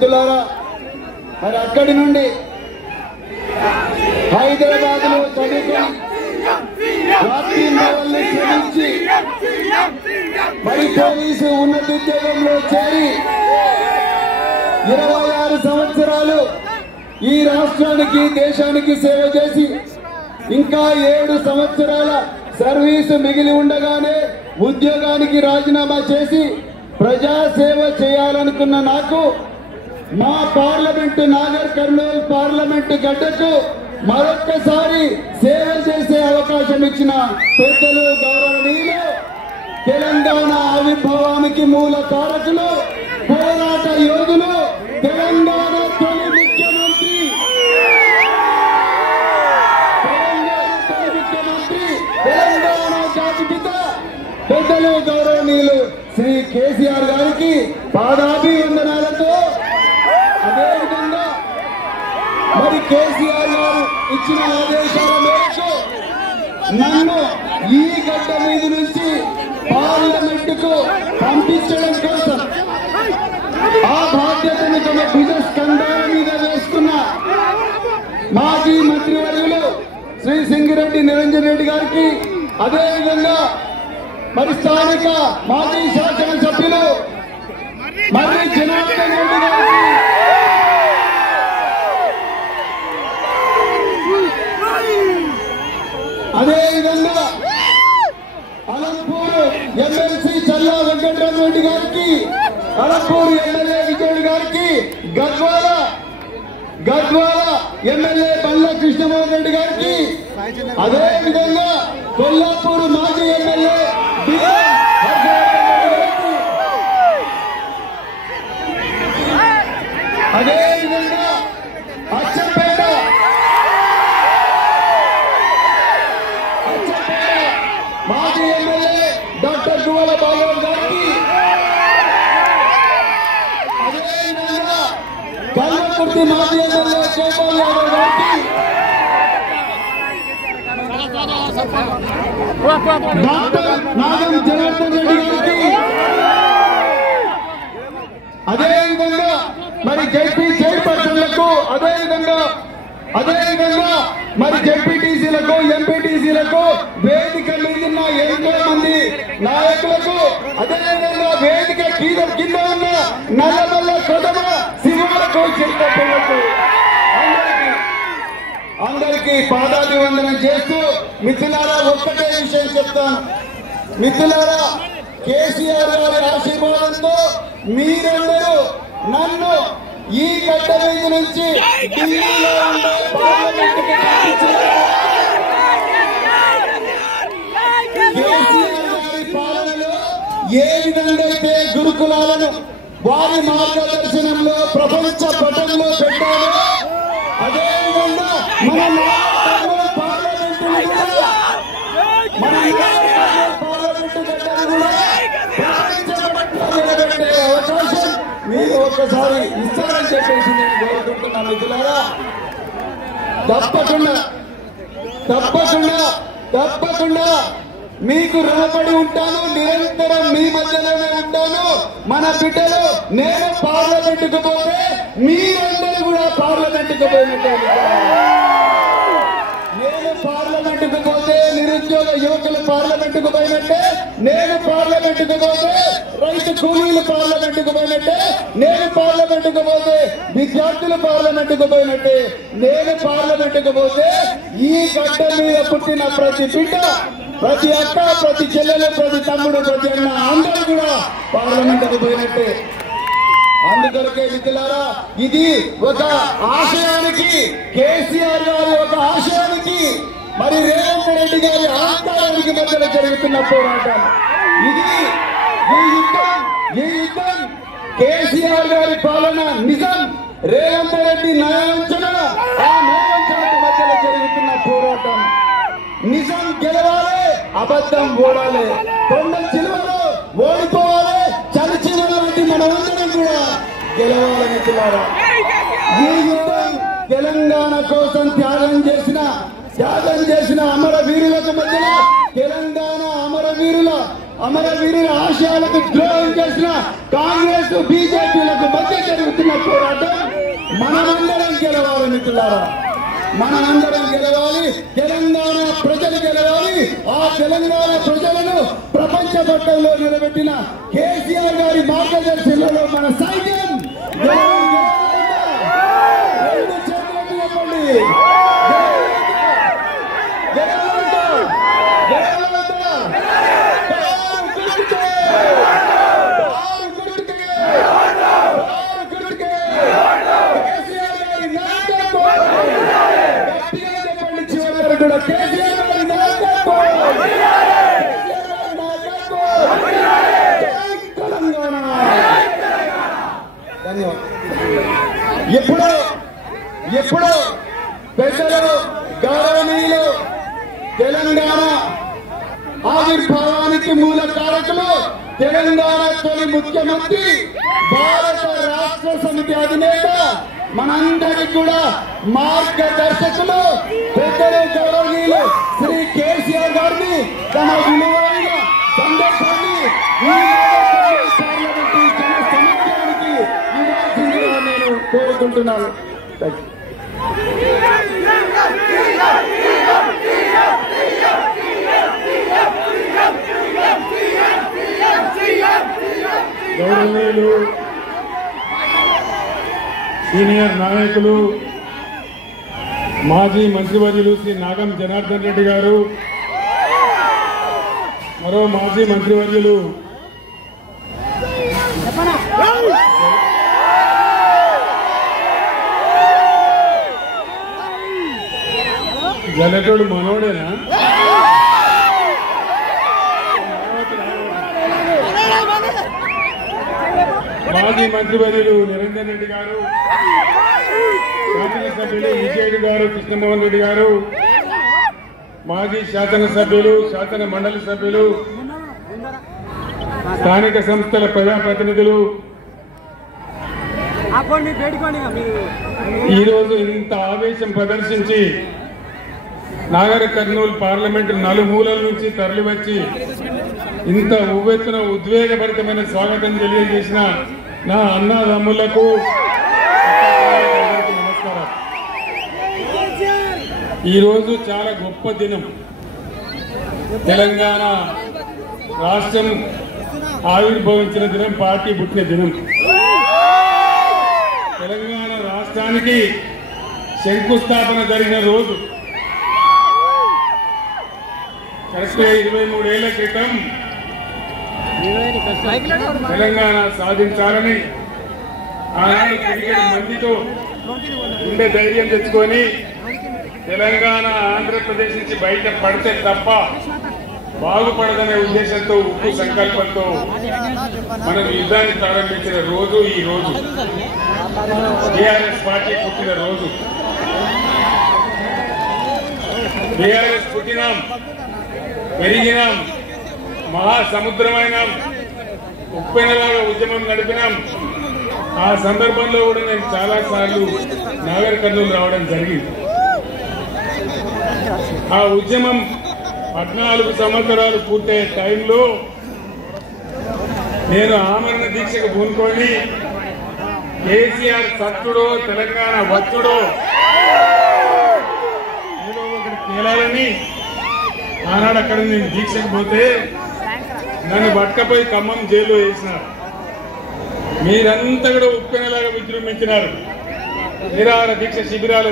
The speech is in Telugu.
మిత్రులారా, మరి అక్కడి నుండి హైదరాబాద్ లో చదువుకొని శ్రమించి మరి పోలీసు ఉన్నత ఉద్యోగంలో చేరి 26 సంవత్సరాలు ఈ రాష్ట్రానికి దేశానికి సేవ చేసి ఇంకా 7 సంవత్సరాల సర్వీసు మిగిలి ఉండగానే ఉద్యోగానికి రాజీనామా చేసి ప్రజాసేవ చేయాలనుకున్న నాకు మా పార్లమెంటు నాగర్ కర్నూలు పార్లమెంటు గడ్డకు మరొక్కసారి సేవ చేసే అవకాశం ఇచ్చిన పెద్దలు గౌరవనీయులు తెలంగాణ ఆవిర్భావానికి మూల కారకులు పోరాట యోధులు తెలంగాణ తొలి ముఖ్యమంత్రి తెలంగాణ జాతిపిత పెద్దలు గౌరవనీయులు శ్రీ కేసీఆర్ గారికి పాదాభివందనాలతో అదేవిధంగా మరి కేసీఆర్ గారు ఇచ్చిన ఆదేశాల మేరకు నన్ను ఈ గడ్డ మీద నుంచి పార్లమెంటుకు పంపించడం కోసం ఆ బాధ్యతను తమ భుజ స్కంధాల మీద వేసుకున్న మాజీ మంత్రివర్యులు శ్రీ సింగిరెడ్డి నిరంజన్ రెడ్డి గారికి, అదేవిధంగా మరి స్థానిక మాజీ శాసనసభ్యులు మరి జనార్దన్ రెడ్డి గారికి, అదేవిధంగా అలంపూర్ ఎమ్మెల్సీ చల్లా వెంకటరామరెడ్డి గారికి, అలంపూర్ ఎమ్మెల్యే విజయుడు గారికి, గద్వాల ఎమ్మెల్యే బండ్ల కృష్ణమోహన్ రెడ్డి గారికి, అదేవిధంగా కొల్లాపూర్ మాజీ ఎమ్మెల్యే అదేవిధంగా అచ్చంపేట మాజీ ఎమ్మెల్యే డాక్టర్ గువ్వల బాలరావు గారికి, అదేవిధంగా కల్వకుర్తి మాజీ ఎమ్మెల్యే గోపాల్ యాదవ్ గారికి, డాక్టర్ నాగం జనార్దన్ రెడ్డి గారికి, అదేవిధంగా మరి జడ్పీ చైర్పర్సన్లకు, అదేవిధంగా మరి జడ్పీటీసీలకు, ఎంపీటీసీలకు, వేదిక మీదున్న ఎంతో మంది నాయకులకు, అదేవిధంగా వేదిక కింద ఉన్న నల్లమల్ల కొదమ శివాలకు, చిత్తపల్లకు అందరికీ పాదాభివందనం చేస్తూ మిత్రులారా ఒక్కటే విషయం చెప్తాను. మిత్రులారా, కేసీఆర్ గారి ఆశీర్వాదంతో మీరందరూ నన్ను ఈ గడ్డ మీద నుంచి ఢిల్లీలో ఉండే పార్లమెంటుకు కేసీఆర్ గారి పాలనలో ఏ విధంగా అయితే గురుకులాలను వారి మార్గదర్శనంలో ప్రపంచ పటంలో పెట్టారో అదేవిధంగా మన పార్లమెంటు నిలబెట్టే అవకాశం మీరు ఒక్కసారి ఇస్తారని చెప్పేసి నేను కోరుకుంటున్నా. మిత్రులారా, తప్పకుండా మీకు రుణపడి ఉంటాను, నిరంతరం మీ మధ్యలోనే ఉంటాను. మన బిడ్డలు నేను పార్లమెంటుకు పోతే మీరందరూ కూడా పార్లమెంటుకు పోయినట్టే. నేను పార్లమెంటుకు పోతే నిరుద్యోగ యువకులు పార్లమెంటుకు పోయినట్టే, నేను పార్లమెంటుకు పోతే రైతు కూలీలు పార్లమెంటుకు పోయినట్టే, నేను పార్లమెంటుకు పోతే విద్యార్థులు పార్లమెంటుకు పోయినట్టే, నేను పార్లమెంటుకు పోతే ఈ గడ్డ మీద పుట్టిన ప్రతి బిడ్డ, ప్రతి అక్క, ప్రతి చెల్లెలు, ప్రతి తమ్ముడు, ప్రతి అన్న అందరూ కూడా పార్లమెంటుకు పోయినట్టే. అందుకొరకే మిత్రులారా, ఇది ఒక ఆశయానికి, కేసీఆర్ గారి ఒక ఆశయానికి, మరి రేవంత్ రెడ్డి గారి ఆంతరానికి మధ్యలో జరుగుతున్న పోరాటం ఇది. ఈ యుద్ధం కేసీఆర్ గారి పాలన నిజం, రేవంత్ రెడ్డి నయవంచన, ఆ నయవంచనకు మధ్యలో జరుగుతున్న పోరాటం. నిజం గెలవాలి, అబద్ధం ఓడాలి, కొండ చిలువలో ఓడిపోవాలి, చలిచిన లాంటి మనమందరం కూడా గెలవాలి. మిత్రులారా, ఈ యుద్ధం తెలంగాణ కోసం త్యాగం చేసిన అమరవీరులకు మధ్యలో, తెలంగాణ అమరవీరుల అమరవీరుల ఆశయాలకు ద్రోహం చేసిన కాంగ్రెస్ బీజేపీలకు మధ్య జరుగుతున్న పోరాటం మనమందరం గెలవాలి మిత్రులారా, మనమందరం గెలవాలి. తెలంగాణ ప్రజలు గెలవాలి. ఆ తెలంగాణ ప్రజలను ప్రపంచ పట్టంలో నిలబెట్టిన కేసీఆర్ గారి మార్గదర్శనంలో మన సైన్యం ఎప్పుడు పెద్దలు గౌరవనీయులు తెలంగాణ ఆవిర్భావానికి మూల కారకులు తెలంగాణ తొలి ముఖ్యమంత్రి భారత రాష్ట్ర సమితి అధినేత మనందరికి కూడా మార్గదర్శకులు పెద్దలు గౌరవనీయులు శ్రీ కేసీఆర్ గారిని తమ విలువైన సందేశాన్ని పార్లమెంటు జన సమక్షానికి ఇవ్వాల్సిందిగా నేను కోరుకుంటున్నాను. గౌరవనీయులు సీనియర్ నాయకులు మాజీ మంత్రివర్యులు శ్రీ నాగం జనార్దన్ రెడ్డి గారు, మరో మాజీ మంత్రివర్యులు జలటోడు మనోడేనా, మాజీ మంత్రివర్యులు నిరంజన్ రెడ్డి గారు, శాసనసభ్యులు విజయరెడ్డి గారు, కృష్ణమోహన్ రెడ్డి గారు, మాజీ శాసనసభ్యులు, శాసన మండలి సభ్యులు, స్థానిక సంస్థల ప్రజాప్రతినిధులు, ఈరోజు ఇంత ఆవేశం ప్రదర్శించి నాగర్ కర్నూలు పార్లమెంటు నలుమూలల నుంచి తరలివచ్చి ఇంత ఉవ్వెత్తున ఉద్వేగభరితమైన స్వాగతం తెలియజేసిన నా అన్నదమ్ములకు నమస్కారం. ఈరోజు చాలా గొప్ప దినం. తెలంగాణ రాష్ట్రం ఆవిర్భవించిన దినం, పార్టీ పుట్టిన దినం. తెలంగాణ రాష్ట్రానికి శంకుస్థాపన జరిగిన రోజు. కరెక్ట్గా 23 ఏళ్ల క్రితం తెలంగాణ సాధించాలని ఆనాడు క్రికెట్ మందితో ఉండే ధైర్యం తెచ్చుకొని తెలంగాణ ఆంధ్రప్రదేశ్ నుంచి బయట పడితే తప్ప బాగుపడదనే ఉద్దేశంతో, ఉక్కు సంకల్పంతో మనం యుద్ధాన్ని ప్రారంభించిన రోజు ఈ రోజు. టీఆర్ఎస్ పార్టీ పుట్టిన రోజు. టీఆర్ఎస్ పుట్టినాం, పెరిగినాం, మహాసముద్రమైనాం, ఉప్పెనలాగా ఉద్యమం నడిపినాం. ఆ సందర్భంలో కూడా నేను చాలా సార్లు నాగర్ కర్నూలు రావడం జరిగింది. ఆ ఉద్యమం 14 సంవత్సరాలు పూర్తయ్యే టైంలో నేను ఆమరణ దీక్షకు పూనుకొని కేసీఆర్ సత్తుడో తెలంగాణ వచ్చుడో ఏదో ఒకటి తేలాలని ఆనాడు అక్కడ నేను దీక్షకు పోతే నన్ను పట్టకపోయి ఖమ్మం జైల్లో వేసినారు. మీరంతా కూడా ఉప్పెనలాగా విజృంభించినారు. నిరాహార దీక్ష శిబిరాలు